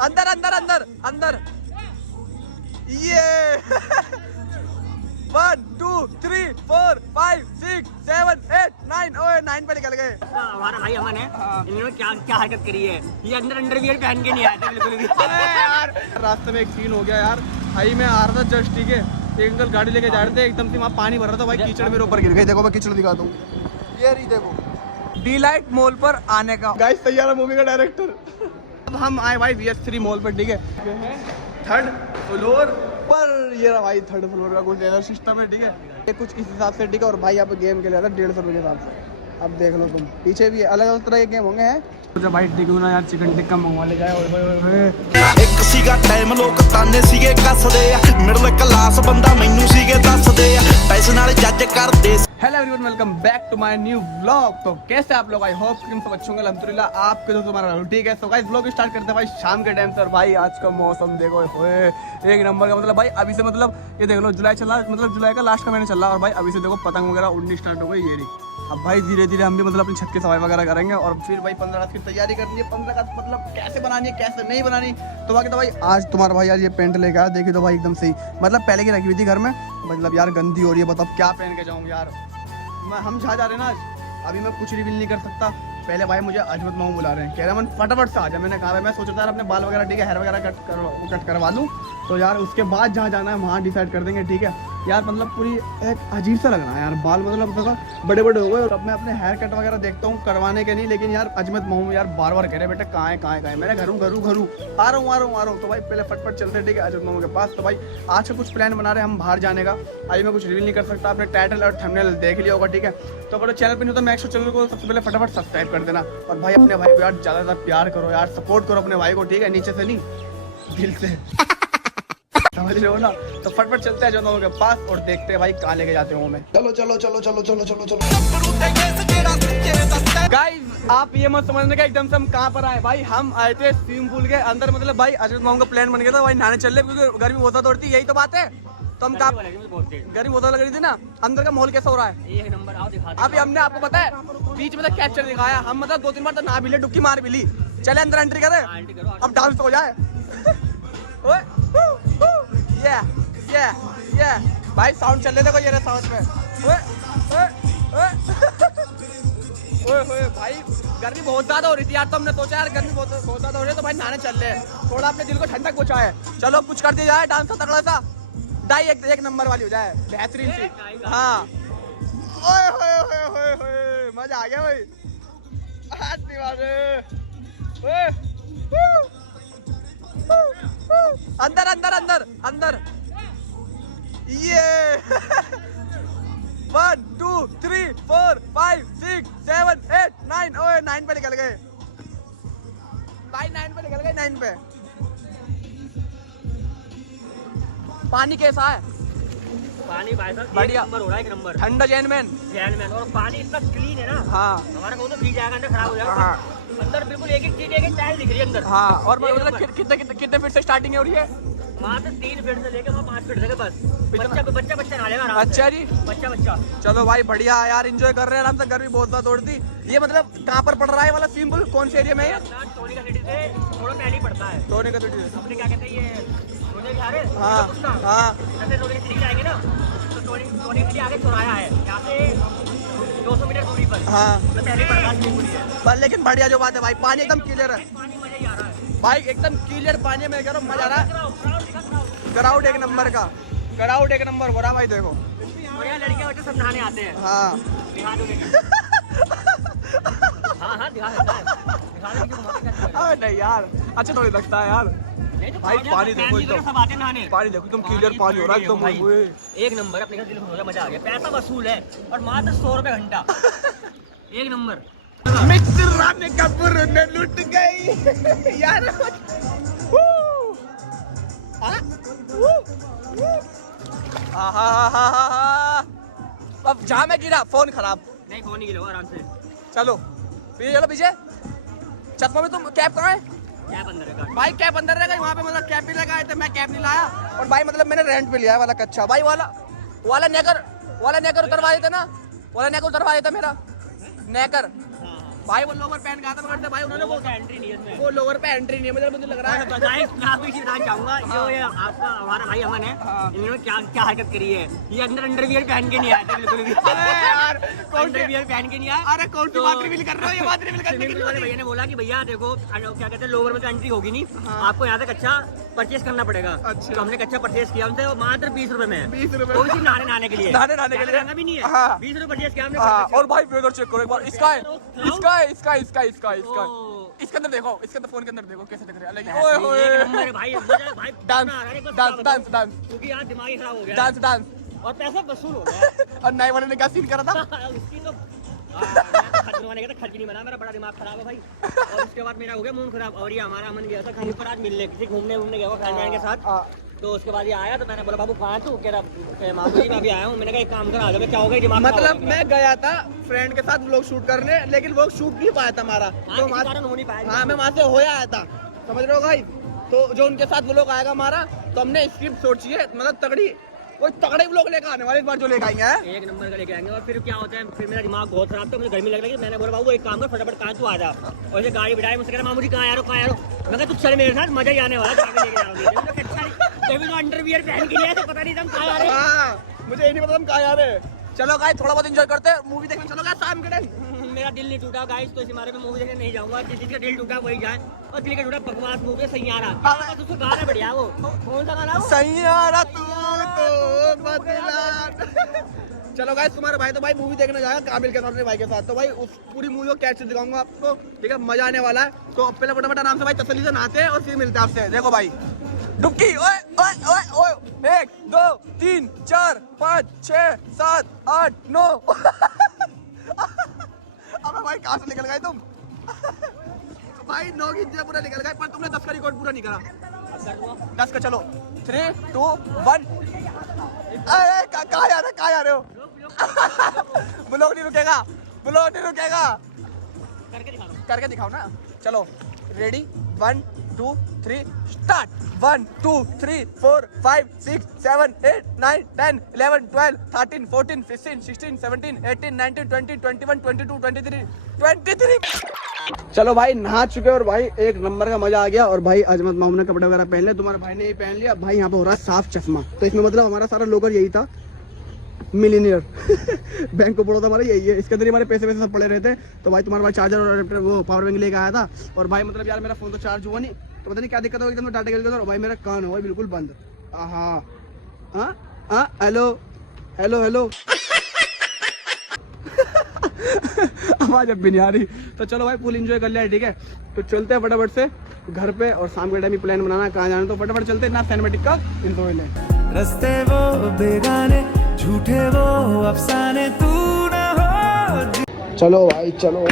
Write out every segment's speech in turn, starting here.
अंदर अंदर अंदर अंदर। ये 1 2 3 4 5 6 7 8 9। ओए 9 पे निकल गए। हमारा भाई अमन है, इन्होंने क्या क्या हरकत करी है। ये अंदर अंडरवियर पहन के नहीं आए थे बिल्कुल भी। अरे यार रास्ते में एक सीन हो गया यार। भाई मैं आ रहा था जस्ट, ठीक है, एक अंकल गाड़ी लेके जा रहे थे, एकदम से वहाँ पानी भर रहा था भाई, कीचड़ मेरे ऊपर गिर गई। देखो मैं कीचड़ दिखाता हूँ, ये रही देखो। डिलाइट मॉल पर आने का गाइस तैयार है मूवी का डायरेक्टर। अब हम आए भाई VS3 मॉल पर, ठीक है, 3rd फ्लोर पर। ये रहा भाई 3rd फ्लोर का कुछ लेजर सिस्टम है, ठीक है, ये कुछ इस हिसाब से, ठीक है। और भाई यहाँ पे गेम के लिए 150 रुपये के हिसाब से। अब देख लो तुम, पीछे भी अलग अलग तरह के गेम होंगे हैं। तो भाई टिकू ना यार, चिकन टिक्का मंगवा ले जाए। ਇੱਕ ਸੀਗਾ ਟਾਈਮ ਲੋਕ ਤਾਨੇ ਸੀਗੇ ਕੱਸਦੇ ਆ ਮਿਡਲ ਕਲਾਸ ਬੰਦਾ ਮੈਨੂੰ ਸੀਗੇ ਦੱਸਦੇ ਆ ਪੈਸੇ ਨਾਲ ਜੱਜ ਕਰਦੇ। Hello everyone, welcome back to my new vlog. तो कैसे आप लोग? आई होप कि सब अच्छे होंगे अल्हम्दुलिल्लाह। आपके दोस्तों तुम्हारा ठीक है। तो गाइस व्लॉग स्टार्ट करते हैं भाई शाम के टाइम से। और भाई आज का मौसम देखो, ओए एक नंबर का। मतलब भाई अभी से, मतलब ये देख लो, जुलाई चल रहा, मतलब जुलाई का लास्ट का महीना चल रहा है। और भाई अभी से देखो पतंग वगैरह उड़नी स्टार्ट हो गई, ये रही। अब भाई धीरे धीरे हम भी मतलब अपनी छत की सफाई वगैरह करेंगे। और फिर भाई 15 अगस्त की तैयारी करनी है। 15 अगस्त मतलब कैसे बनानी है कैसे नहीं बनानी। तो बाकी तो भाई आज तुम्हारा भाई यार ये पेंट लेकर आया, देखिए तो भाई एकदम सही, मतलब पहले की रखी हुई थी घर में, मतलब यार गंदी हो रही है। बताओ क्या पहन के जाऊँ यार मैं। हम जहाँ जा रहे हैं ना आज, अभी मैं कुछ रिवील नहीं कर सकता। पहले भाई मुझे अजमत मामू बुला रहे हैं, कह रहे हैं मन फटाफट से आ जाए। मैंने कहा मैं सोचा था अपने बाल वगैरह, ठीक है, हेयर वगैरह कट करवा लूँ, तो यार उसके बाद जहाँ जाना है वहाँ डिसाइड कर देंगे, ठीक है यार। मतलब पूरी एक अजीब सा लग रहा है यार, बाल मतलब बड़े बड़े हो गए। और अब मैं अपने हेयर कट वगैरह देखता हूँ करवाने के नहीं, लेकिन यार अजमत मामू यार बार बार कह रहे बेटा कहाँ है। मैं घर हूँ आ रहा हूँ। तो भाई पहले फटफट चलते हैं, ठीक है, अजमत मामू के पास। तो भाई आज का कुछ प्लान बना रहे हैं हम बाहर जाने का। आज मैं कुछ रिवील नहीं कर सकता, आपने टाइटल और थंबनेल देख लिया होगा, ठीक है। तो अगर चैनल पर नहीं होता मैक्स चैनल को सबसे पहले फटाफट सब्सक्राइब कर देना। और भाई अपने भाई को यार ज़्यादा प्यार करो यार, सपोर्ट करो अपने भाई को, ठीक है, नीचे से नहीं दिल से समझ रहे हो ना। तो फटफट चलते हैं जनों के पास और देखते हैं भाई कहाँ लेके जाते हो मैं। चलो गाइस आप ये मत समझने का एकदम से हम कहाँ पर आए। भाई हम आए थे स्विमिंग पूल के अंदर, मतलब भाई अजमत मामू का प्लान बन गया था भाई नहाने चल रहे, क्योंकि गर्मी बहुत ज्यादा होती है, यही तो बात है। तो हम कहाँ, गर्मी बहुत लग रही थी ना। अंदर का माहौल कैसा हो रहा है? एक नंबर आओ दिखाते। अभी हमने आपको पता है बीच में कैप्चर दिखाया, हम मतलब 2-3 बार तो नहा भी ले, डुबकी मार भी ली। चले अंदर एंट्री करे, अब डांस तो हो जाए। ये भाई साउंड चल रहे थे, ये साउंड में ओए भाई गर्मी बहुत ज्यादा हो रही थी यार। तो हमने सोचा यार गर्मी बहुत ज्यादा हो रही है, तो भाई नहाने चल रहे हैं, थोड़ा अपने दिल को ठंडक पहुंचाए। चलो कुछ कर दिया जाए, डांस तगड़ा सा दाई एक नंबर वाली हो जाए, बेहतरीन सी। हाँ ओए मजा आ गया भाई। अंदर अंदर अंदर अंदर। ये 1 2 3 4 5 6 7 8 9। ओए 9 पे निकल गए भाई, 9 पे निकल गए, 9 पे। पानी कैसा है? पानी भाई साहब बढ़िया नंबर हो रहा है, एक नंबर ठंडा जैनमैन। और पानी इतना क्लीन है ना। हाँ हमारा को तो भीग जाएगा, अंदर खराब हो जाएगा। हाँ अंदर बिल्कुल एक चीज, एक टाइल दिख रही है अंदर। हाँ। और मतलब कितने फीट से स्टार्टिंग है? और ये वहाँ से 3 फीट से लेके वहाँ 5 फीट तक बस। बच्चा नहा लेगा आराम से। अच्छा जी, बच्चा। चलो भाई बढ़िया यार, एंजॉय कर रहे हैं आराम से। गर्मी बहुत ज्यादा दौड़ती। ये मतलब कहाँ पर पड़ रहा है वाला स्विमिंग पूल, कौन से एरिया में है? टोनी का सिटी से थोड़ा पहले ही पड़ता है। टोनी का सिटी अपने क्या कहते हैं ये टोनी के आगे। हाँ जैसे टोनी के सिटी जाएंगे ना, तो टोनी के आगे चौराया है, यहाँ से 200 मीटर दूरी पर। हाँ तो पहले पड़ता है। पर लेकिन बढ़िया जो बात है भाई, पानी एकदम क्लियर है पानी मजा ही आ रहा है भाई, एकदम क्लियर पानी में कह रहा हूँ, मजा आ रहा है। क्राउड एक नंबर का, क्राउड एक नंबर हो रहा भाई, देखो। और यहाँ लड़कियाँ बच्चे सब नहाने आते हैं। हाँ दिखा दोगे? हाँ दिखा सकता है। अरे नहीं यार, अच्छा थोड़ी लगता है यार भाई। पानी देखो एकदम, सब आते हैं नहाने। पानी देखो एकदम क्लियर पानी हो रहा है एकदम भाई, एक नंबर। अपने घर दिल में मजा आ गया। पैसा वसूल है और मात्र 100 रुपए घंटा। एक नंबर। मित्रा ने कपूर ने लूट गई यार। अब जहाँ मैं गिरा फोन खराब। नहीं फोन नहीं गिरा, आराम से चलो पीछे चश्मा में। तुम कैप कहाँ है? कैप अंदर है भाई, कैप अंदर रहेगा वहाँ पे, मतलब कैप भी लगाए थे, मैं कैप नहीं लाया। और भाई मतलब मैंने रेंट पे लिया है वाला कच्चा भाई, वाला नेकर उतरवा देते ना, वाला नेकर उतरवा देता मेरा नेकर। भाई वो लोवर पहन के आता पकड़ते भाई उन्होंने वो एंट्री नहीं है इसमें। वो लोवर पे एंट्री नहीं है मुझे लग रहा है। तो गाइस मैं आपको इसी बताना चाहूंगा जो ये आपका हमारा भाई अमन है, इन्होंने क्या क्या हरकत करी है। ये अंडरवियर पहन के नहीं आए थे बिल्कुल भी। अरे यार अंडरवियर पहन के नहीं आए। अरे कौन सी बात रिवील कर रहे हो, ये बात रिवील करने स्विमिंग पूल वाले भैया ने बोला कि भैया देखो क्या कहते हैं लोवर में तो एंट्री होगी नहीं, आपको यहाँ तक अच्छा परचेस करना पड़ेगा। अच्छा। तो हमने कच्चा परचेस किया उनसे, वो मात्र 20 रुपए में। 20 रुपए वो भी सिर्फ नहाने के लिए, नहाने के लिए। रहना भी नहीं है। हाँ। 20 रुपए परचेस किया हमने। और भाई वेदर चेक करो एक बार, इसका है इसका है इसका है इसका है इसका है इसका ओ। इसके अंदर देखो, इसके अंदर फोन के अंदर देखो कैसे दिख रहा है। लेकिन ओए ओए होए भाई भाई डांस डांस डांस डांस क्योंकि यार दिमाग ही खराब हो गया डांस डांस और पैसा वसूल हो गया। और नए वाले ने क्या सीन करा था। उसकी तो खर्च करवाने का खर्च नहीं बना, मेरा बड़ा दिमाग खराब है भाई। और उसके बाद मेरा हो गया मूड खराब। और ये हमारा अमन गया था कहीं पर आज मिलने, किसी घूमने गया हुआ फ्रेंड के साथ। तो उसके बाद ये आया तो मैंने बोला बाबू कहाँ तू, कह रहा मामू जी मैं अभी आया हूँ। मैंने कहा एक काम कर आ जाओ। क्या हो गया दिमाग मतलब मैं गया था फ्रेंड के साथ व्लॉग शूट करने, लेकिन व्लॉग शूट नहीं पाया था हमारा। तो कारण हो नहीं पाया। हाँ मैं वहाँ से होया आया था, समझ रहे हो भाई। तो जो उनके साथ व्लॉग आएगा हमारा, तो हमने स्क्रिप्ट सोची है, मतलब तगड़ी कोई तगड़े व्लॉग लेकर आने वाले इस बार जो लेकर आएंगे हैं। एक नंबर का लेके आएंगे। और फिर क्या होता है, फिर मेरा दिमाग बहुत खराब था, मुझे गर्मी लग रही है। मैंने बोला बाबू एक काम कर फटाफट कहाँ तू आ जा। और ये गाड़ी बिठाई, मुझसे कह रहा मामू जी कहाँ यारो कहाँ यारो। मैं कहा तू चल मेरे साथ, मजा ही आने वाला है, लेके जाओगे। तो अंडरवियर पहन के लिए पता नहीं हम कहाँ आ रहे हैं। मुझे ये नहीं पता हम कहाँ आ रहे हैं। चलो गाइस थोड़ा बहुत एंजॉय करते हैं, मूवी देखने चलो गाइस शाम के टाइम। मेरा दिल नहीं टूटा गाइस, तो इस मारे में मूवी देखने नहीं जाऊंगा। जिसका दिल टूटा वही जाए। और दिल का टूटा बकवास मूवी है सैयारा, बस उसको गाना बढ़िया। वो कौन सा गाना वो? सैयारा तू तो बदला। चलो गाइस तुम्हारे भाई तो भाई मूवी देखने जाएगा काबिल के साथ, अपने भाई के साथ। तो भाई उस पूरी मूवी को कैसे दिखाऊंगा आपको, ठीक है, मजा आने वाला है। तो पहले फटाफट आराम से भाई तसल्ली से नहाते हैं और फिर मिलते हैं आपसे। देखो भाई डुबकी, ओए ओए ओए ओए 1 2 3 4 5 6 7 8 9। अबे भाई कहाँ से निकल गए तुम। भाई 9 की जगह पूरा निकल गए, पर तुमने 10 का रिकॉर्ड पूरा नहीं करा। 10 का चलो 3 2 1। अरे कहाँ आ रहे हो। ब्लॉग नहीं रुकेगा, ब्लॉग नहीं रुकेगा। करके दिखाओ ना। चलो रेडी 1 2 3 स्टार्ट। 1 2 3 4 5 6 7 8 9 10 11 12 13 14 15 16 17 18 19 20 21 22 23 23। चलो भाई नहा चुके और भाई एक नंबर का मजा आ गया। और भाई अजमत मामू ने कपड़े वगैरह पहन ले, तुम्हारे भाई ने ही पहन लिया। भाई यहाँ पे हो रहा है साफ चश्मा, तो इसमें मतलब हमारा सारा लोकर यही था, मिलीनियर। बैंक ऑफ बड़ौदा हमारा यही है, इसके अंदर ही हमारे पैसे सब पड़े रहते हैं। तो भाई तुम्हारा भाई चार्जर और वो पावर बैंक लेके आया था। और भाई मतलब यार मेरा फोन तो चार्ज हुआ नहीं, तो पता नहीं क्या दिक्कत हो एकदम डाटा गल गया। भाई मेरा कान हो बिल्कुल बंद। हाँ हेलो हेलो हेलो। आवाज अब भी नहीं आ रही। तो चलो भाई फुल एंजॉय कर लिया, ठीक है। तो चलते हैं फटाफट से घर पे, और शाम के टाइम ही प्लान बनाना कहाँ जाना। तो फटाफट चलते हैं ना, सिनेमैटिक का एंजॉय लें। रस्ते वो बेगाने झूठे वो अफसाने तू ना हो। चलो भाई चलो।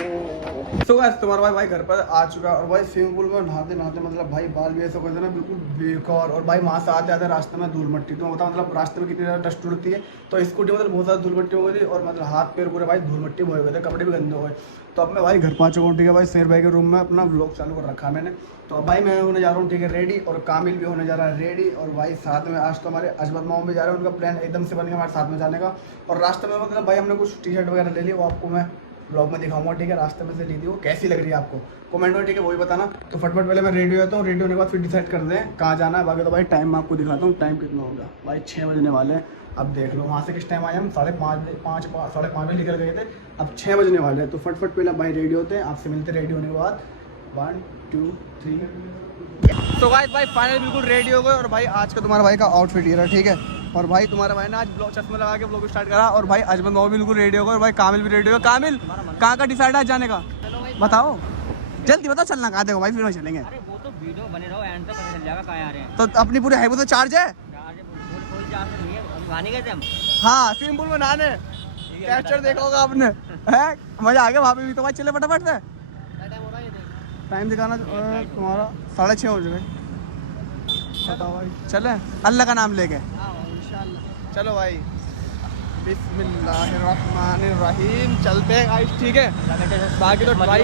सो गाइस तुम्हारा भाई घर पर आ चुका है। और भाई स्विमिंग पूल में नहाते नहाते मतलब भाई बाल भी ऐसे करते ना बिल्कुल बेकार। और भाई वहाँ से आते आते रास्ते में धूल मट्टी, तो बता मतलब रास्ते में कितनी ज़्यादा डस्ट उड़ती है। तो स्कूटी मतलब बहुत ज़्यादा धूल मट्टी हो गई थी, और मतलब हाथ पैर पूरे भाई धूल मट्टी भरे हुए थे, कपड़े भी गंदे हो गए। तो अब मैं भाई घर पहुँच चुका हूँ, ठीक है भाई। शेर भाई के रूम में अपना व्लॉग चालू कर रखा मैंने। तो अब भाई मैं होने जा रहा हूँ, ठीक है, रेडी। और कामिल भी होने जा रहा है रेडी। और भाई साथ में आज तो हमारे अजमत मामू भी जा रहे हैं, उनका प्लान एकदम से बन गया हमारे साथ में जाने का। और रास्ते में मतलब भाई हमने कुछ टी शर्ट वगैरह ले ली, वो आपको मैं ब्लॉग में दिखाऊंगा, ठीक है। रास्ते में से ली थी, वो कैसी लग रही है आपको कमेंट में, ठीक है, वही बताना। तो फटफट पहले मैं रेडी होता हूँ, रेडी होने के बाद फिर डिसाइड कर दें कहाँ जाना है। बाकी तो भाई टाइम मैं आपको दिखाता हूँ, टाइम कितना होगा। भाई 6 बजने वाले हैं। अब देख लो वहाँ से किस टाइम आए हम, 5:30 5:30 बजे निकल गए थे, अब 6 बजने वाले हैं। तो फटफट पहले भाई रेडी होते हैं, आपसे मिलते रेडी होने के बाद। 1 2 3। तो भाई फाइनल बिल्कुल रेडी हो गए। और भाई आज का तुम्हारा भाई का आउटफिट ये रहा, ठीक है। और भाई तुम्हारे भाई ने आज ब्लॉग चश्मा लगा के ब्लॉग स्टार्ट करा। और भाई अजमत मामू बिल्कुल रेडी हो गए। और भाई कामिल भी रेडी हो गए। कामिल कहाँ का डिसाइड है जाने का, बताओ जल्दी बताओ, चलना कहाँ देखो भाई, फिर वहीं चलेंगे। अरे वो तो वीडियो बने रहो, एंड तक पता चल जाएगा कहाँ आ रहे हैं। तो अपनी पूरी हाईवे तो चार्ज है। फुल चार्ज नहीं है, अभी नहाने गए थे हम। हाँ स्विमिंग पूल में नहाने, कैप्चर देखा होगा आपने, है मजा आ गया वहाँ पे भी। तो भाई चले फटाफट से, टाइम दिखाना तुम्हारा 6:30 हो जाए। बताओ भाई चले अल्लाह का नाम लेके। चलो भाई बिस्मिल्लाहिर्रहमानिर्रहीम, चलते हैं गाइस, ठीक है। बाकी तो भाई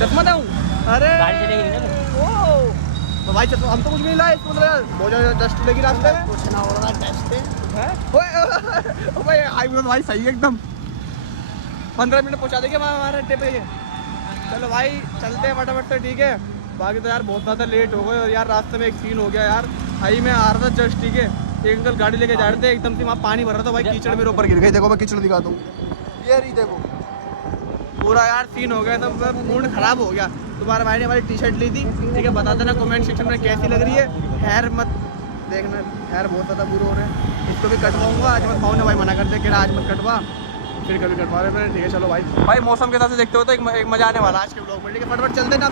चश्मा दूँ, अरे तो भाई चश्मा हम तो कुछ भी नहीं लाए, बहुत ज़्यादा डस्ट लगी रास्ते में, कुछ ना हो रहा डस्ट है भाई। हाईवे तो भाई सही है एकदम। 15 मिनट पहुँचा देंगे वहाँ हमारे अड्डे पे। चलो भाई चलते हैं फटाफट से, ठीक है। बाकी तो यार बहुत ज़्यादा लेट हो गए और यार रास्ते में एक सीन हो गया यार। हाई में आ रहा था जस्ट, ठीक है, एक अंकल गाड़ी लेके जा रहे थे, एकदम से वहाँ पानी भर रहा था भाई, कीचड़ मेरे ऊपर गिर गई। देखो मैं कीचड़ दिखाता हूँ, ये रही देखो, पूरा यार सीन हो गया था, मूड खराब हो गया। तुम्हारे भाई ने हमारी टी शर्ट ली थी, ठीक है, बता देना कमेंट सेक्शन में कैसी लग रही है। हेयर मत देखना, हेयर बहुत ज़्यादा बुरे हो रहे हैं, इसको भी कटवाऊंगा आज। मत पाऊँ ना भाई, मना कर दे कि आज मत कटवा, फिर कभी कटवा रहे मैंने, ठीक है। चलो भाई मौसम के हिसाब से देखते हो तो एक मजा आने वाला आज के ब्लॉग में, ठीक है। फटाफट चलते ना,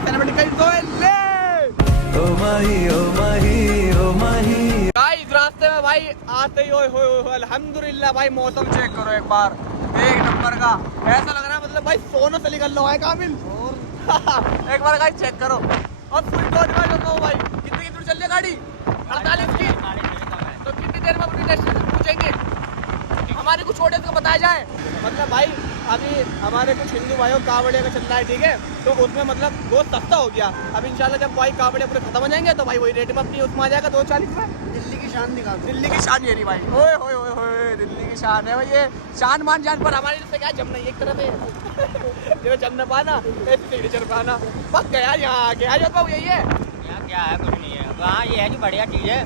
गाइस रास्ते में भाई आते ही ओए अल्हम्दुलिल्लाह भाई, मौसम चेक करो एक बार, एक नंबर का। ऐसा लग रहा है मतलब भाई सोने से निकल लो है काबिल। और एक बार गाइस चेक करो, और फुल टॉर्च में लगा हूं भाई। कितनी दूर चल रही है गाड़ी? 48 की। तो कितनी देर में अपनी डेस्टिनेशन पहुंचेंगे? हमारे कुछ छोटे को बताया जाए। मतलब भाई अभी हमारे कुछ हिंदू भाइयों कावड़िया का चल रहा है, ठीक है, तो उसमें मतलब बहुत सस्ता हो गया। अब इंशाल्लाह जब भाई कावड़िया पूरे खत्म हो जाएंगे तो भाई वही रेट में अपनी उसमें आ जाएगा 240 में। दिल्ली की शान दिखा, दिल्ली की शान ये रही भाई, ओए होए होए होए, दिल्ली की शान है भाई ये। शान मान जान पर हमारी से क्या जमना एक तरह से ये जमना पाना, सिग्नेचर पाना पक गया यहाँ आके। आ जाओ यही है यहाँ क्या है, कुछ नहीं है वहाँ। ये है कि बढ़िया चीज़ है,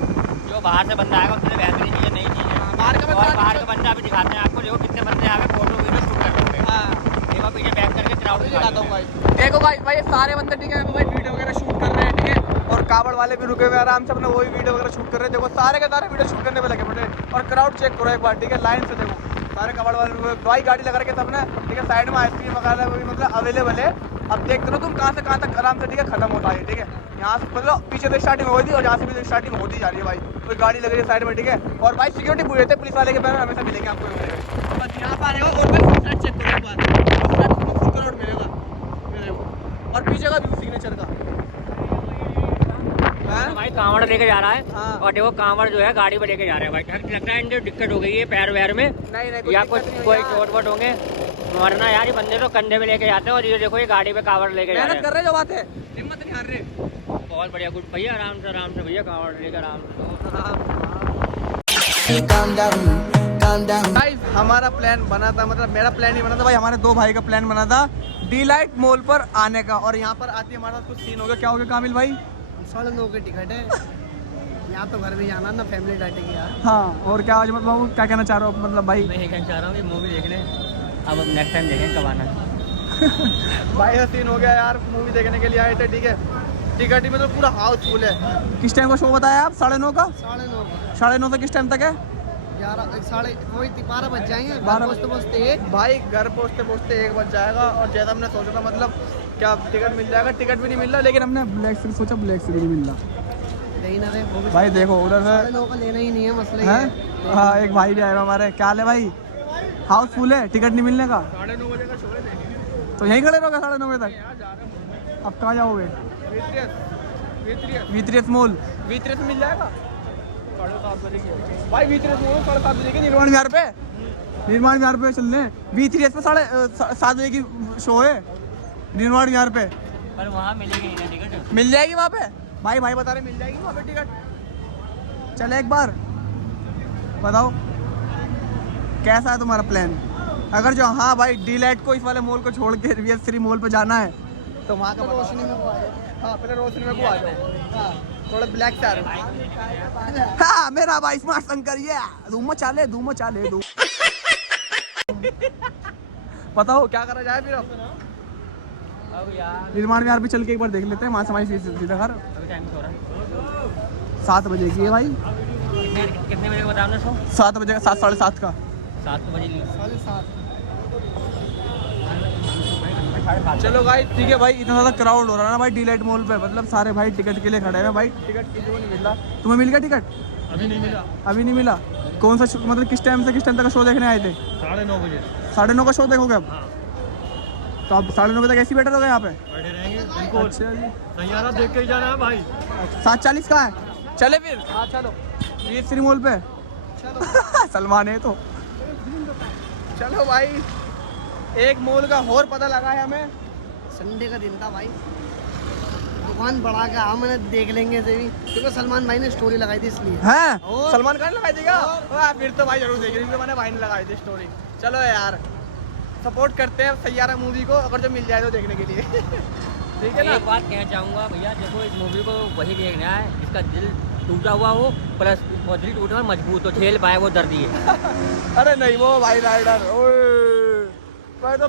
जो बाहर से बंदा आएगा उससे बेहतरीन चीज़ है, नई चीज़ है। बाहर का बंदा अभी दिखाते हैं आपको, देखो कितने बंदे आ गए, फोटो वीडियो शूट कर लोगे। देखो पीछे बैक करके क्राउड दिखाता हूँ भाई। देखो भाई ये सारे बंदे, ठीक है भाई, वीडियो वगैरह शूट कर रहे हैं, ठीक है, और कावड़ वाले भी रुके हुए आराम से अपने वही वीडियो वगैरह शूट कर रहे हैं। देखो सारे के सारे वीडियो शूट करने में लगे पड़े, और क्राउड चेक करो एक बार, ठीक है, लाइन से देखो सारे कावड़ वाले भाई गाड़ी लगा के सबने, ठीक है। साइड में आइसक्रीम वगैरह भी मतलब अवेलेबल है। अब देखते रहो तुम कहाँ से कहाँ तक आराम से, ठीक है, खत्म होता है, ठीक है। यहाँ से मतलब पीछे से स्टार्टिंग हो थी और यहाँ से भी स्टार्टिंग होती जा रही है भाई। कोई गाड़ी लग रही है साइड में, ठीक है, और भाई सिक्योरिटी पूरे थे, पुलिस वाले के पैर हमेशा मिलेंगे आपको। बस यहाँ पर आएगा और भाई फ्रंट चेक करो एक बार, फुल क्राउड मिलेगा। और पीछे का भी सिग्नेचर का भाई कांवड़ लेके जा रहा है। हाँ। और देखो कांवड़ जो है गाड़ी पे लेके जा रहा है भाई। लगता है इनके दिक्कत हो गई है पैर वैर में, नहीं या कुछ कोई चोट वोट होंगे, वरना यार ये बंदे तो कंधे में लेके जाते हैं, और ये देखो ये गाड़ी पे कांवड़ लेके जा रहे मेहनत कर रहे जो बात है, हिम्मत नहीं हार रहे। बहुत बढ़िया, गुड भैया, आराम से भैया, कांवड़ लेकर आराम से। गाइस हमारा प्लान बना था, मतलब मेरा प्लान ही बना था भाई, हमारे दो भाई का प्लान बना था डिलाइट मॉल पर आने का। और यहाँ पर आते हमारा कुछ सीन हो गया। क्या हो गया कामिल भाई? 9:30 की टिकट है, यहाँ तो घर भी जाना ना, फैमिली डांटेगी यार। हाँ, और क्या आज मतलब क्या कहना चाह रहे हो मतलब भाई? मैं ये कहना चाह रहा हूँ कि मूवी देखने अब नेक्स्ट टाइम देखें कब आना। भाई ऐसा सीन हो गया यार, मूवी देखने के लिए आए थे, ठीक है, टिकट ही में तो पूरा हाउसफुल है। किस टाइम का शो बताया आप? 9:30 का? 9:30 से किस टाइम तक है? 12 बज जाएंगे 12 पहुँचते भाई, घर पहुँचते पहुँचते 1 बज जाएगा। और जैसा हमने सोचा था, मतलब क्या टिकट मिल जाएगा, टिकट भी नहीं मिल रहा, लेकिन हमने ब्लैक से सोचा, ब्लैक से भी नहीं मिल रहा भाई। देखो उधर से 9:30 का लेना ही नहीं है, मसला है। हाँ, एक भाई भी आएगा हमारे। क्या हाल है भाई? हाउसफुल है, टिकट नहीं मिलने का? 9:30 बजे का शो है, तो यहीं खड़े रहोगे 9:30 बजे तक? अब कहाँ जाओगे? वीत्रियस मॉल। वीत्रियस मिल जाएगा 7:30 बजे की भाई। वीत्रियस मॉल 7:30 बजे की निर्माण विहार पे, निर्माण विहार पे चल रहे हैं। वीत्रियस पे 7:30 बजे की शो है निर्माण विहार पे। पर वहाँ मिलेगी ना टिकट? मिल जाएगी वहाँ पे भाई, भाई बता रहे मिल जाएगी वहाँ पे टिकट। चले एक बार बताओ कैसा है तुम्हारा प्लान? अगर जो हाँ भाई डिलाइट को, इस वाले मॉल को छोड़ के VS3 मॉल पे जाना है तो वहाँ का रोशनी में हाँ, पहले रोशनी में को आ जाओ। हाँ, थोड़ा ब्लैक स्टार। हाँ मेरा भाई स्मार्ट शंकर, ये धूम मचा ले बताओ क्या करा जाए फिर? अब यार निर्माण विहार पे चल के एक बार देख लेते हैं, वहाँ से हमारी सीधा घर। अभी टाइम हो रहा है 7 बजे की है भाई। कितने बजे का बताना शो? 7 बजे का, 7 साढ़े 7 का। 7 बजे 7:30। चलो भाई ठीक है भाई, इतना ज़्यादा क्राउड हो रहा है ना भाई डिलाइट मॉल पे, मतलब सारे भाई टिकट के लिए खड़े हैं भाई। टिकट किसी को नहीं मिल रहा। तुम्हें मिल गया टिकट? अभी नहीं मिला। अभी नहीं मिला? कौन सा मतलब किस टाइम से किस टाइम तक का शो देखने आए थे? 9:30 बजे। 9:30 का शो देखोगे अब? तो आप 9:30 बजे तक ऐसे ही बैठे रहोगे यहाँ पे? बैठे रहेंगे, अच्छा जी, सैयारा देख के ही जाना है भाई। 7:40 का है, चले फिर। हाँ चलो VS3 मॉल पे चलो। सलमान है तो चलो भाई। एक मॉल का और पता लगा है हमें। संडे का दिन था भाई, दुकान बढ़ा के हाँ मैंने देख लेंगे से भी, क्योंकि सलमान भाई ने स्टोरी लगाई थी इसलिए। हैं? सलमान खान लगाई थी क्या? फिर तो भाई जरूर देखेंगे, मैंने भाई ने लगाई थी स्टोरी। चलो यार सपोर्ट करते हैं सैयारा मूवी को, अगर जो मिल जाए तो देखने के लिए। ठीक है ना। एक बात कहना चाहूँगा भैया, देखो इस मूवी को वही देखना है जिसका दिल टूटा हुआ हो, प्लस वो दिल टूटा हुआ मजबूत हो, झेल पाए वो दर्द ही है। अरे नहीं वो भाई राइडर, ओए भाई तो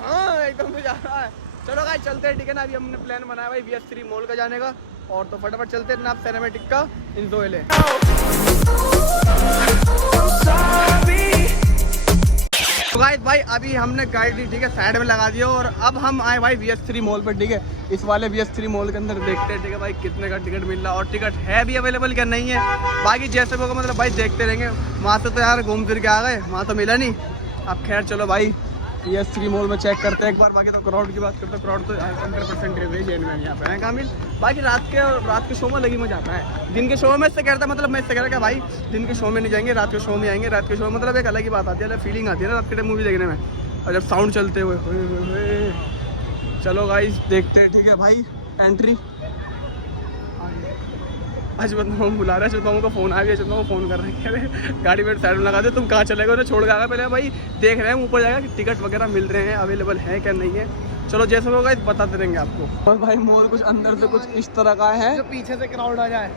हाँ एकदम मजा आ रहा है। चलो गाइस चलते हैं, ठीक है ना। अभी हमने प्लान बनाया भाई VS3 मॉल का जाने का, और तो फटाफट चलते हैं ना आप सिनेमैटिक का एंजॉय ले। तो गाइस भाई अभी हमने गाड़ी ठीक है साइड में लगा दिया, और अब हम आए भाई VS3 मॉल पर, ठीक है। इस वाले VS3 मॉल के अंदर देखते हैं, ठीक है भाई कितने का टिकट मिल रहा है, और टिकट है भी अवेलेबल क्या नहीं है, बाकी जैसे होगा मतलब भाई देखते रहेंगे। वहाँ से तो यार घूम फिर के आ गए, वहाँ तो मिला नहीं। अब खैर चलो भाई VS3 मॉल में चेक करते हैं एक बार। बाकी तो क्राउड की बात करते हैं, क्राउड तो 100% है जेन्युइन यहाँ पे है कामिल। बाकी रात के शो में लगी मजा आता है। दिन के शो में इससे कहता मतलब मैं इससे कह रहा कि भाई दिन के शो में नहीं जाएंगे, रात के शो में आएंगे। रात के शो मतलब एक अलग ही बात आती है, अलग फीलिंग आती है ना रात के टाइम मूवी देखने में, और जब साउंड चलते हुए। चलो गाइस देखते हैं, ठीक है भाई। एंट्री अजमत मामू बुला रहे हैं, अजमत मामू का फ़ोन आ गया, अजमत मामू फ़ोन कर रहे हैं, कह रहे गाड़ी में साइड में लगा दे, तुम कहाँ चलेगा, उन्हें छोड़ के आ गया। पहले भाई देख रहे हैं ऊपर जाएगा कि टिकट वगैरह मिल रहे हैं, अवेलेबल है क्या नहीं है। चलो जैसे होगा इस बताते रहेंगे आपको। और भाई मॉल कुछ अंदर से कुछ इस तरह का है जो पीछे से क्राउड आ जाए।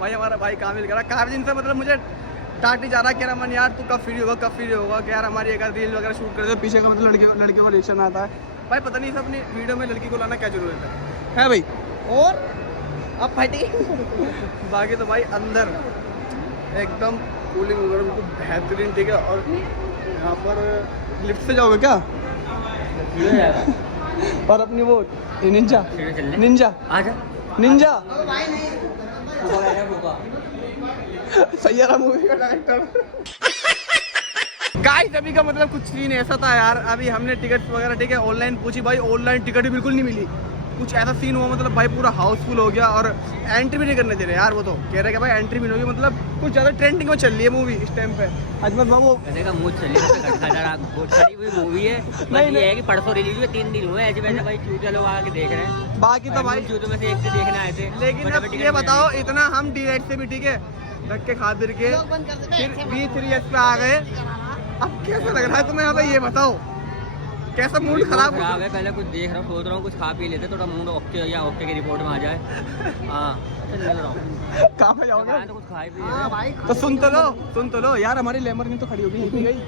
भाई हमारा भाई कामिल करा काफ़ी दिन से मतलब मुझे टाटी जा रहा, कह रहा मन यार तू कब फ्री होगा, कब फ्री होगा। कह यार हमारी एक रील वगैरह शूट कर दो, पीछे का मतलब लड़कियों का रिएक्शन आता है। भाई पता नहीं सब अपनी वीडियो में लड़की को लाना क्या जरूरत है भाई। और अब फटी। बाकी तो भाई अंदर एकदम कूलिंग वगैरह बिल्कुल बेहतरीन, ठीक है। और यहाँ पर लिफ्ट से जाओगे क्या? और अपनी वो Ninja Ninja Ninja Saiyaara movie का डायरेक्टर। गाइस अभी का मतलब कुछ सीन ऐसा था यार, अभी हमने टिकट वगैरह ठीक है ऑनलाइन पूछी, भाई ऑनलाइन टिकट बिल्कुल नहीं मिली। कुछ ऐसा सीन हुआ मतलब भाई पूरा हाउसफुल हो गया, और एंट्री भी नहीं करने दे रहे यार। वो तो कह रहे कि भाई एंट्री भी नहीं होगी, मतलब कुछ ज़्यादा ट्रेंडिंग में चल रही है मूवी इस टाइम पे। अजमत बाबू कहने का मूड चलिए हुई मूवी है, नहीं ये है कि परसों रिलीज हुई, 3 दिन हुए ऐसे वैसे भाई चूतिया लोग आके देख रहे हैं। बाकी तो भाई चूतियों में से एक से देखने आए थे। लेकिन अब ये बताओ इतना हम डायरेक्ट से भी ठीक है रख के खातिर के फिर V3S पे आ गए, अब कैसा लग रहा है तुम्हें? यहाँ पे ये बताओ कैसा मूड खराब है? पहले कुछ देख रहा हूँ, सोच रहा हूँ कुछ खा पी लेते, थोड़ा मूड ओके या ओके की रिपोर्ट में आ जाए। हाँ कहाँ पे जाओगे? तो कुछ खा पी तो सुन तो लो यार, हमारी लैम्बोर्गिनी तो खड़ी होगी, यहीं गई।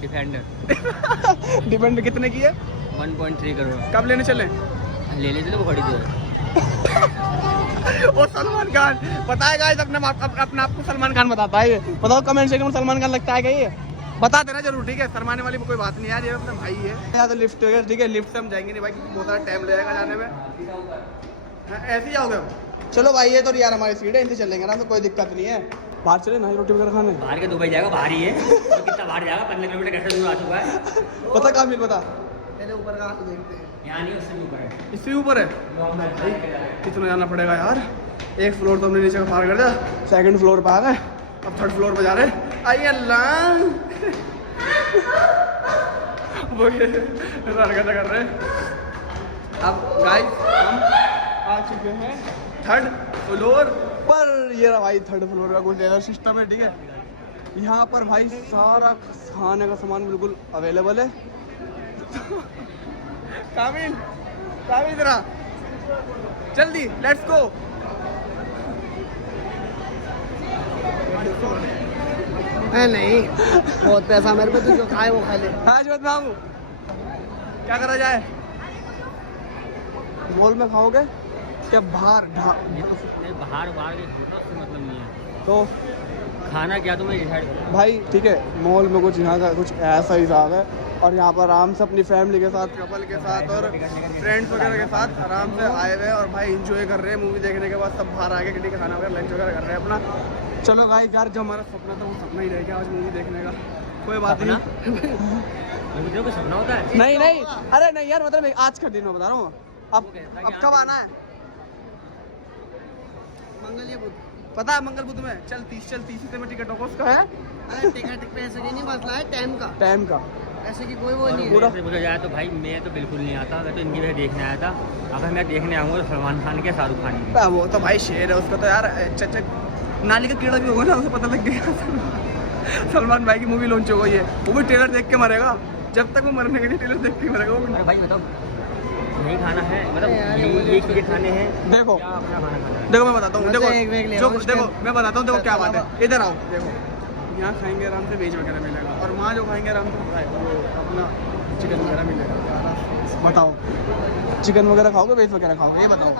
डिफेंडर डिफेंडर कितने की है? 1.3 करोड़। कब लेने चले? ले लेते तो वो खड़ी थी। ओ सलमान खान पता है गाइस, अपने आप को सलमान खान बताता है ये। बताओ कमेंट सेक्शन में सलमान खान लगता है क्या ये? बता देना जरूर, ठीक है। शर्माने वाली कोई बात नहीं यार, ये अपना भाई है। यहाँ तो लिफ्ट है, ठीक है। लिफ्ट से हम जाएंगे नहीं भाई, बहुत सारा टाइम लगेगा जाने में। ऐसे ही जाओगे? चलो भाई ये तो यार हमारी सीट है, इनसे चलेंगे ना, तो कोई दिक्कत नहीं है। बाहर चले ना रोटी वगैरह खाने। बाहर के दुबई जाएगा, बाहर ही है। तो कितना बाहर जाएगा? 15 किलोमीटर कैसे दूर आ चुका है। पता कहाँ मिल पता पहले ऊपर का देखते हैं। यहाँ नहीं, उससे ऊपर है। इससे ऊपर है? कितना जाना पड़ेगा यार? एक फ्लोर तो हमने नीचे का पार कर दिया, सेकंड फ्लोर पर आ गए, अब थर्ड फ्लोर पर जा रहे हैं। आइए अल्लाह वो हरकत कर रहे हैं। अब गाइस हम आ चुके हैं थर्ड फ्लोर पर। ये रहा भाई थर्ड फ्लोर का कुछ लेजर सिस्टम है, ठीक है। यहाँ पर भाई सारा खाने का सामान बिल्कुल अवेलेबल है। कामिल जरा जल्दी लेट्स गो। नहीं बहुत पैसा मेरे पे, तो जो खाए वो खा ले। हाँ अजमत मामू क्या करा जाए? मॉल में खाओगे क्या बाहर? बाहर के मतलब नहीं है तो खाना क्या तुम्हें डिसाइड भाई, ठीक है। मॉल में कुछ यहाँ का कुछ ऐसा हिसाब है, और यहाँ पर आराम से अपनी फैमिली के साथ, कपल के साथ और फ्रेंड्स वगैरह के साथ आराम से आए हुए, और भाई एंजॉय कर रहे हैं। मूवी देखने के बाद सब बाहर आ गए, ठीक है, खाना वगैरह लंच वगैरह कर रहे हैं अपना। चलो गाइस यार जो हमारा सपना था वो सपना ही रह गया आज मूवी देखने का। कोई बात नहीं। को सपना होता है? नहीं अरे नहीं यार, मतलब आज का दिन मैं बता रहा हूँ। अब कब आना है? पता है मंगल बुध में। चल 30 से में टिकट होगा उसका है। अरे टिकट पैसे की नहीं मसला है, टाइम का ऐसे की कोई वो नहीं है। मुझे जाए तो भाई मैं तो बिल्कुल नहीं आता, मैं तो इनकी वजह देखने आया था। अगर मैं देखने आऊँगा तो सलमान खान के, शाहरुख खान के। वो तो भाई शेर है उसका तो यार, नाली का कीड़ा भी होगा ना, उसे पता लग गया। सलमान भाई की मूवी लॉन्च हो गई है, वो भी ट्रेलर देख के मरेगा। जब तक वो मरने के लिए ट्रेलर देख के मरेगा वो भी। अरे भाई बताओ, नहीं खाना है मतलब ये चीज़ें खाने हैं, देखो क्या अपना खाना खाना है। देखो मैं बताता हूँ, देखो एक वेग ले जो आओ, उसके देखो मैं बताता हूँ, देखो क्या बात है, चलो। इधर आओ। देखो यहाँ खाएंगे आराम से, वेज वगैरह मिलेगा, और वहाँ जो खाएंगे आराम से वो अपना चिकन वगैरह मिलेगा। बताओ चिकन वगैरह खाओगे वेज वगैरह खाओगे, ये बताओ।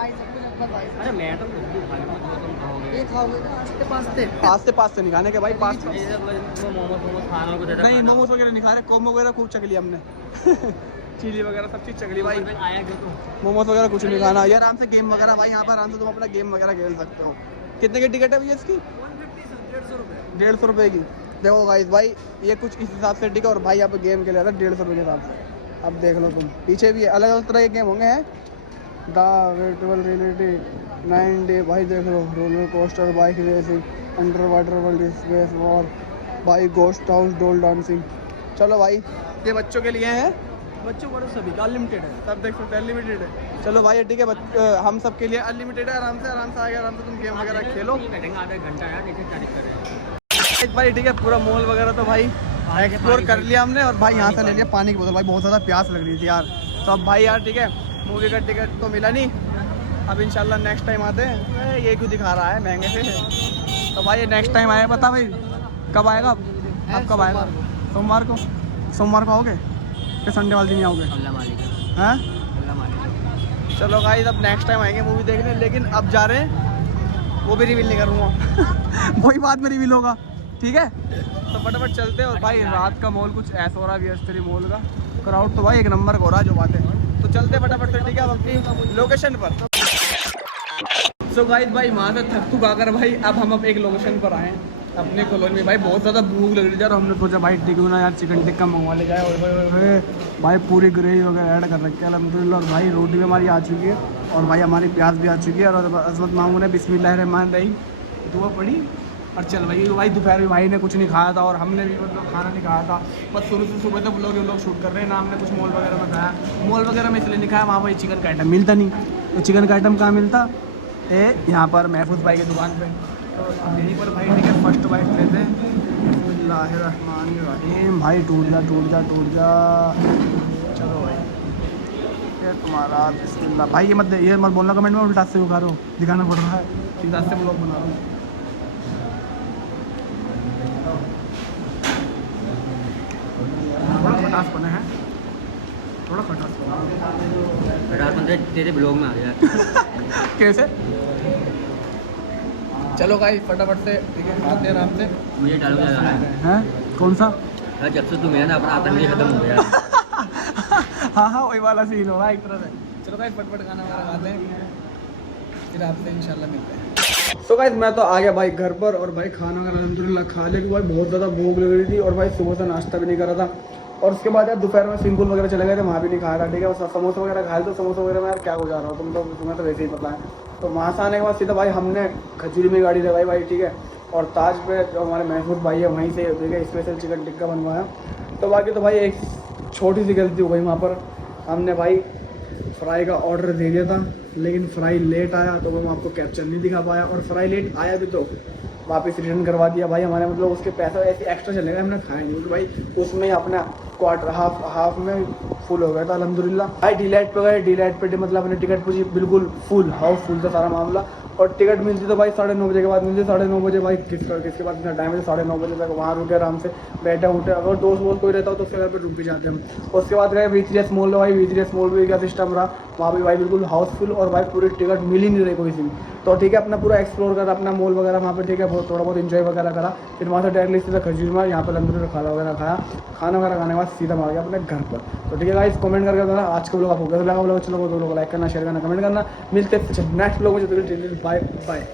अरे मैं तो कुछ भी खा लूँगा, जो तुम खाओगे। ये खाओगे ना आस्ते पास्ते। पास्ते पास्ते नहीं खाने के भाई, पास्ता ये सब वो मोमोज खाना कुछ नहीं, मोमोज वगैरह नहीं खा रहे, कोम वगैरह खूब चख लिया हमने चिली वगैरह सब चीज़ चख ली भाई। आया क्यों तू? मोमोज वगैरह कुछ नहीं खाना, ये आराम से गेम वगैरह भाई, यहाँ पर आराम से तुम अपना गेम वगैरह खेल सकते हो। कितने की टिकट है भैया इसकी? 150 रुपये की। देखो गाइस भाई ये कुछ इस हिसाब से टिकट, और भाई यहाँ पे गेम खेला था 150 रुपये के हिसाब से। अब देख लो तुम, पीछे भी अलग अलग तरह के गेम होंगे हैं। द वर्चुअल रियलिटी 9 डे भाई, देख लो roller coaster, bike racing, under water world, space war भाई, गोस्ट हाउस, डोल डांसिंग। चलो भाई ये बच्चों के लिए है, बच्चों बड़ों सभी का अनलिमिटेड है, सब देख सकते हैं अनलिमिटेड है। चलो भाई ठीक है, हम सब के लिए अनलिमिटेड है, आराम से आगे आराम से तुम गेम वगैरह खेलो। आधा घंटा यार, नीचे क्या दिक्कत है? एक भाई ठीक है, पूरा मॉल वगैरह तो भाई एक्सप्लोर कर लिया हमने, और भाई यहाँ से ले लिया पानी की बोतल, भाई बहुत ज़्यादा प्यास लग रही थी यार। तो अब भाई यार ठीक है, मूवी का टिकट तो मिला नहीं, अब इंशाल्लाह नेक्स्ट टाइम आते हैं। ये क्यों दिखा रहा है महंगे से? तो भाई नेक्स्ट टाइम आए, बता भाई कब आएगा? अब कब आएगा? सोमवार को आओगे कि संडे वाले दिन ही आओगे? अल्लाह मालिक है, हैं? अल्लाह मालिक है। चलो गाइस अब नेक्स्ट टाइम आएंगे मूवी देखने, लेकिन अब जा रहे हैं वो भी रिवील नहीं करूँगा वही बाद में रिवील होगा, ठीक है? तो फटाफट चलते हैं। और भाई रात का मॉल कुछ ऐसा हो रहा है, वीएस3 मॉल का क्राउड तो भाई एक नंबर का हो रहा है, जो बात है। तो चलते फटाफट से, ठीक है, अब अपनी लोकेशन पर। सो गाइस भाई वहाँ से थक थुक आकर भाई अब हम एक लोकेशन पर आए हैं अपने कॉलोनी में। भाई बहुत ज़्यादा भूख लग रही थी, और हमने सोचा भाई क्यों ना यार चिकन टिक्का मंगवा ले जाए। और भाई पूरी ग्रेवी वगैरह ऐड कर रखी है अल्हम्दुलिल्लाह। और भाई रोटी भी हमारी आ चुकी है, और भाई हमारी प्याज भी आ चुकी है, और अज़मत मामू ने बिस्मिल्लाहिर्रहमानिर्रहीम दुआ पढ़ी और चल भाई दोपहर में भाई ने कुछ नहीं खाया था, और हमने भी मतलब खाना नहीं खाया था। बस शुरू से सुबह तक लोग शूट कर रहे हैं ना, हमने कुछ मॉल वगैरह में खाया। मॉल वगैरह में इसलिए नहीं खाया, वहाँ भाई चिकन का आइटम मिलता नहीं। तो चिकन का आइटम कहाँ मिलता है? यहाँ पर महफूज भाई की दुकान पे। तो अब यहीं पर भाई ठीक है फर्स्ट बाइट लेते हैं। बिस्मिल्लाहिर्रहमानिर्रहीम। भाई टूट जा। चलो भाई ये तुम्हारा बिस्मिल्लाह। भाई ये मत बोलना कमेंट में उल्टा से उगा रहे हो, दिखाना पड़ रहा है, सीधा से ब्लॉग बना रहा हूँ। थोड़ा खटास बना है, थोड़ा खटास बना तेरे ब्लॉग में आ गया कैसे? चलो गाइस फटाफट से ठीक है खाते हैं आराम से। मुझे डाल के जाना है। हैं कौन सा? यार जब से तू मिला ना अपना आतंक खत्म हो गया। हाँ वही वाला सीन हो रहा है एक तरह से। चलो गाइस फटफट खाना वगैरह खाते हैं, फिर आपसे इंशाल्लाह मिलते हैं। तो गाइस मैं तो आ गया भाई घर पर, और भाई खाना वगैरह अल्हम्दुलिल्लाह खा लिया, क्योंकि भाई बहुत ज़्यादा भूख लग रही थी, और भाई सुबह से नाश्ता भी नहीं करा था। और उसके बाद यार दोपहर में स्विमिंग पूल वगैरह चले गए थे, वहाँ भी नहीं खाया था, ठीक है। और समोसा वगैरह खाए, तो समोसा वगैरह में यार क्या हो जा रहा हो, तुम्हें तो वैसे ही पता है। तो वहाँ से आने के बाद सीधा भाई हमने खजूरी में गाड़ी लगाई भाई, ठीक है। और ताज पे जो हमारे महफूज भाई है वहीं से ठीक है स्पेशल चिकन टिक्का बनवाया। तो बाकी तो भाई एक छोटी सी गलती हो गई वहाँ पर, हमने भाई फ्राई का ऑर्डर दे दिया था, लेकिन फ्राई लेट आया, तो वो मैं आपको कैप्चर नहीं दिखा पाया। और फ्राई लेट आया भी तो वापस रिटर्न करवा दिया भाई हमारे, मतलब उसके पैसा ऐसे एक्स्ट्रा चलेगा, हमने खाया नहीं, क्योंकि भाई उसमें ही अपना क्वार्टर हाफ में फुल हो गया था अल्हम्दुलिल्लाह। भाई डिलाइट पे गए, डिलाइट पे मतलब अपने टिकट पूछी, बिल्कुल फुल हाउसफुल था सारा मामला। और टिकट मिलती तो भाई 9:30 बजे के बाद मिलती, 9:30 बजे भाई किसके बाद इतना टाइम है, 9:30 बजे तक वहाँ रुके आराम से बैठे उठे। अगर दोस्त वोस्त कोई रहता हो तो उसके घर पर रुक भी जाते हम। उसके बाद गए V3S मॉल, भाई V3S मॉल भी क्या सिस्टम रहा, वहाँ भी भाई बिल्कुल हाउसफुल, और भाई पूरी टिकट मिल ही नहीं रही कोई सी भी। तो ठीक है अपना पूरा एक्सप्लोर करा अपना मॉल वगैरह वहाँ पर, ठीक है थोड़ा बहुत इन्जॉय वगैरह करा। फिर वहाँ से डायरेक्टली सीधा खजूर में यहाँ पर अल्हम्दुलिल्लाह खाना वगैरह खाया, खाना वगैरह खाने के बाद सीधा आ गया अपने घर पर। तो ठीक है गाइस कमेंट करके बताना आज का व्लॉग आपको कैसा लगा। व्लॉग अच्छा लगा तो लाइक करना, शेयर करना, कमेंट करना। मिलते हैं नेक्स्ट व्लॉग में, बाय बाय।